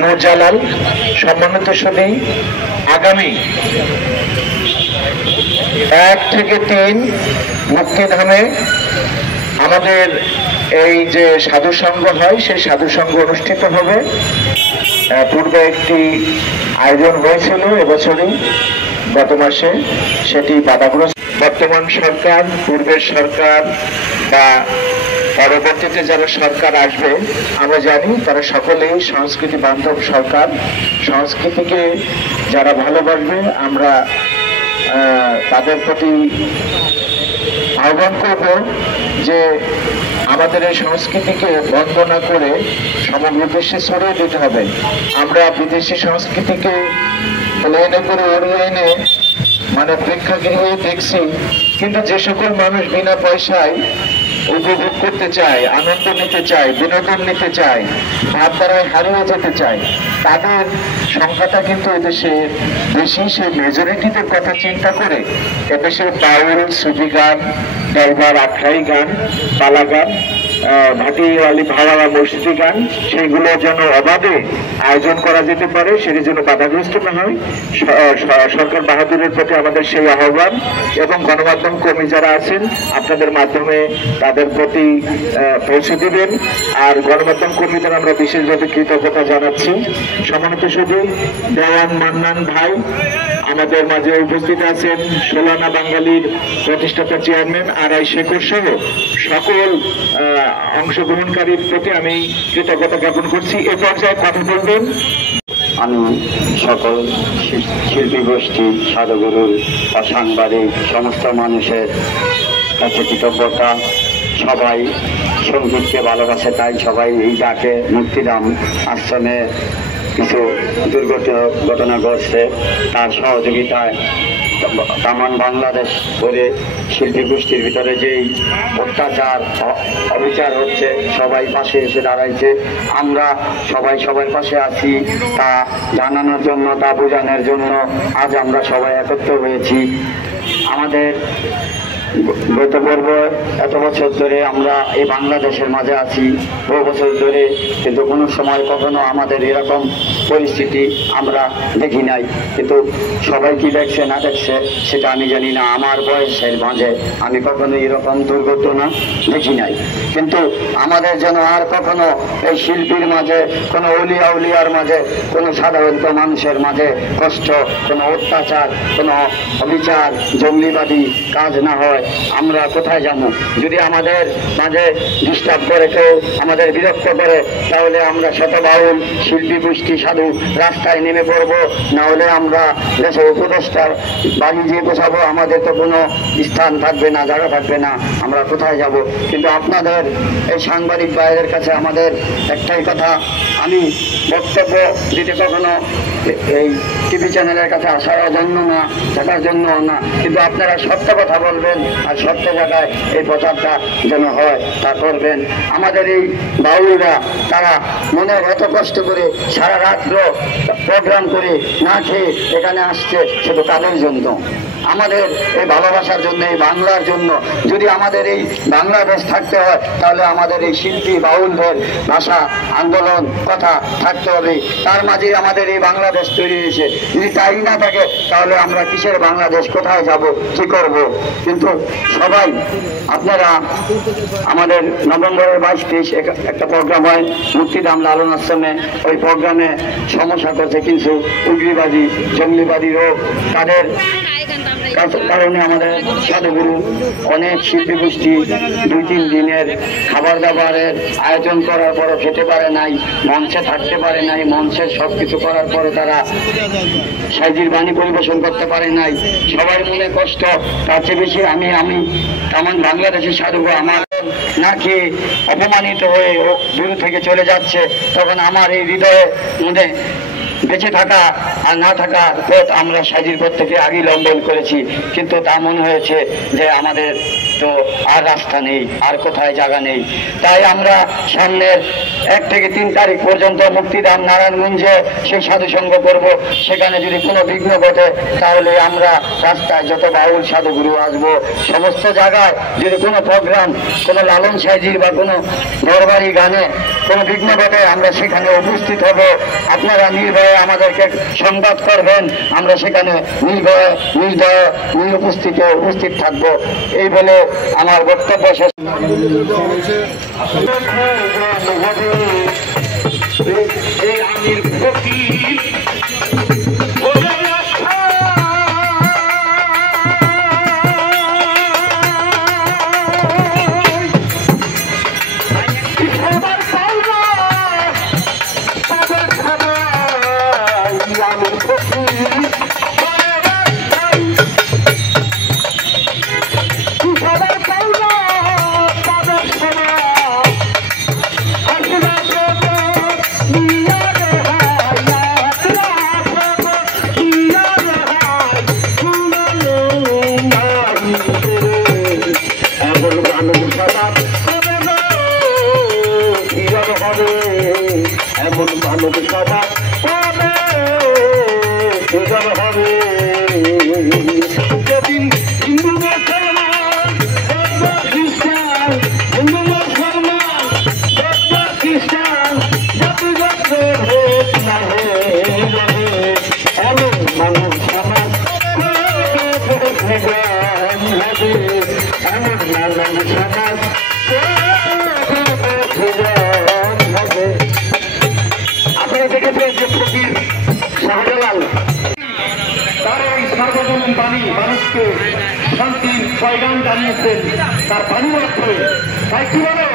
নূরজালাল। সম্মানিত সুধী, আগামী 1 থেকে 3 মুক্তিধামে আমাদের এই যে সাধু সংঘ হয়, সেই সাধু সংঘ অনুষ্ঠিত হবে। পূর্বে একটি আয়োজন হয়েছিল এবছরই, গত মাসে, সেটি বাধাগ্রস্ত। বর্তমান সরকার, পূর্বের সরকার বা পরবর্তীতে যারা সরকার আসবে, আমরা জানি তারা সকলেই সংস্কৃতি বান্ধব সরকার। সংস্কৃতিকে যারা ভালোবাসবে, আমরা তাদের প্রতি আহ্বান করব যে আমাদের এই সংস্কৃতিকে বন্ধ না করে সমগ্র দেশে ছড়িয়ে দিতে হবে। আমরা বিদেশি সংস্কৃতিকে প্লেনে করে উড়িয়ে এনে মানে প্রেক্ষাগৃহে দেখছি, কিন্তু যে সকল মানুষ বিনা পয়সায় উপভোগ করতে চায়, আনন্দ নিতে চায়, বিনোদন নিতে চায়, ভাব দ্বারায় হারিয়ে যেতে চায়, তাদের সংখ্যাটা কিন্তু এদেশে বেশি। সেই মেজরিটিদের কথা চিন্তা করে এদেশের বাউল, সুফি গান, ড্রাইভার, আখড়াই গান, পালা গান, ভাটিওয়ালি ভাওয়ালা, মসজিদি গান, সেইগুলো যেন অবাধে আয়োজন করা যেতে পারে, সেটি যেন বাধাগ্রস্ত না হয়। সরকার বাহাদুরের প্রতি আমাদের সেই আহ্বান, এবং গণমাধ্যম কর্মী যারা আছেন আপনাদের মাধ্যমে তাদের প্রতি পৌঁছে দিবেন। আর গণমাধ্যম কর্মীদের আমরা বিশেষভাবে কৃতজ্ঞতা জানাচ্ছি। সম্মানিত শুধু দেওয়ান মান্নান ভাই আমাদের মাঝে উপস্থিত আছেন, সোলানা বাঙালির প্রতিষ্ঠাতা চেয়ারম্যান আড়াই শেখর সহ সকল অংশগ্রহণকারীর প্রতি আমি কৃতজ্ঞতা জ্ঞাপন করছি। এ পর্যায়ে কথা বলবেন আমি সকল শিল্পী গোষ্ঠী, সাধুগুরুর, অসাংবাদিক সমস্ত মানুষের কাছে কৃতজ্ঞতা। সবাই সঙ্গীতকে ভালোবাসে, তাই সবাই এই ডাকে মুক্তিধাম আশ্রমে কিছু দুর্ঘটনা ঘটছে, তার সহযোগিতায় তামান বাংলাদেশ করে শিল্পী গোষ্ঠীর ভিতরে যেই অত্যাচার অবিচার হচ্ছে, সবাই পাশে এসে দাঁড়াইছে। আমরা সবাই সবার পাশে আছি, তা জানানোর জন্য, তা বোঝানোর জন্য আজ আমরা সবাই একত্র হয়েছি। আমাদের গত পর্ব এত বছর ধরে আমরা এই বাংলাদেশের মাঝে আছি, বহু বছর ধরে, কিন্তু কোনো সময় কখনো আমাদের এরকম পরিস্থিতি আমরা দেখি নাই। কিন্তু সবাই কি দেখছে না দেখছে সেটা আমি জানি না। আমার বয়সের মাঝে আমি কখনো এরকম দুর্ঘটনা দেখি নাই। কিন্তু আমাদের যেন আর কখনো এই শিল্পীর মাঝে, কোনো অলিয়া উলিয়ার মাঝে, কোনো সাধারণত মানুষের মাঝে কষ্ট, কোনো অত্যাচার, কোনো অবিচার, জঙ্গলিবাদী কাজ না হয়। আমরা কোথায় যাবো? যদি আমাদের মাঝে ডিস্টার্ব করে কেউ, আমাদের বিরক্ত করে, তাহলে আমরা শতবাউল শিল্পী গোষ্ঠী সাধু রাস্তায় নেমে পড়বো। না হলে আমরা দেশের উপদেষ্টার বাড়ি যেয়ে বসাবো, আমাদের তো কোনো স্থান থাকবে না, জায়গা থাকবে না, আমরা কোথায় যাব? কিন্তু আপনাদের এই সাংবাদিক ভাইদের কাছে আমাদের একটাই কথা, আমি বক্তব্য দিতে কখনো এই টিভি চ্যানেলের কাছে আসার জন্য না, থাকার জন্য না, কিন্তু আপনারা সত্য কথা বলবেন, আর সত্য জায়গায় এই প্রচারটা যেন হয় তা করবেন। আমাদের এই বাউলরা তারা মনের এত কষ্ট করে সারা রাত্র প্রোগ্রাম করে না খেয়ে এখানে আসছে শুধু তাদের জন্য, আমাদের এই ভালোবাসার জন্য, এই বাংলার জন্য। যদি আমাদের এই বাংলাদেশ থাকতে হয়, তাহলে আমাদের এই শিল্পী বাউলদের ভাষা, আন্দোলন, কথা থাকতে হবে। তার মাঝে আমাদের এই বাংলাদেশ তৈরি হয়েছে। যদি তাই না থাকে, তাহলে আমরা কিসের বাংলাদেশ, কোথায় যাব, কি করব? কিন্তু সবাই আপনারা, আমাদের নভেম্বরের 22-23 একটা প্রোগ্রাম হয় মুক্তিধাম লালন আশ্রমে। ওই প্রোগ্রামে সমস্যা করছে কিছু উগ্রবাদী, জঙ্গলিবাদী রোগ, তাদের কারণে আমাদের সাধুগুরু অনেক শিল্পী গোষ্ঠী 2-3 দিনের খাবার দাবারের আয়োজন করার পরও খেতে পারে নাই, মঞ্চে থাকতে পারে নাই, মঞ্চের সব কিছু করার পরে তারা সাইজির বাণী পরিবেশন করতে পারে নাই। সবার মনে কষ্ট। তার চেয়ে বেশি আমি তামান বাংলাদেশের সাধুগুরু আমার না খেয়ে অপমানিত হয়ে দূর থেকে চলে যাচ্ছে, তখন আমার এই হৃদয়ে মনে বেঁচে থাকা আর না থাকা পথ আমরা সাইজির পথ থেকে আগেই লম্বন করেছি। কিন্তু তা মনে হয়েছে যে আমাদের তো আর রাস্তা নেই, আর কোথায় জায়গা নেই। তাই আমরা সামনের 1 থেকে 3 তারিখ পর্যন্ত মুক্তিধাম নারায়ণগঞ্জে সেই সাধুসঙ্গ করব। সেখানে যদি কোনো বিঘ্ন ঘটে, তাহলে আমরা রাস্তায় যত বাউল সাধুগুরু আসবো, সমস্ত জায়গায় যদি কোনো প্রোগ্রাম, কোনো লালন সাইজির বা কোনো দরবারি গানে কোনো বিঘ্ন ঘটে, আমরা সেখানে উপস্থিত হব। আপনারা নির্ভয়ে আমাদেরকে সংবাদ করবেন, আমরা সেখানে নির্ভয়ে উপস্থিত থাকবো। এই বলে আমার বক্তব্য শেষ। এমন মানব সমাজ হবে যেদিন হিন্দু মুসলমান খ্রিস্টান, হিন্দু মুসলমান খ্রিস্টান জাতি ভেদ না এমন মানব সমাজ হবে, এমন মানব সমাজ আপনারা দেখেছেন যে ফকির শাহজালাল তার এই সার্বজনীন বাণী মানুষকে শান্তির পয়গাম জানিয়েছেন তার বাণী মাধ্যমে। তাই কি বলে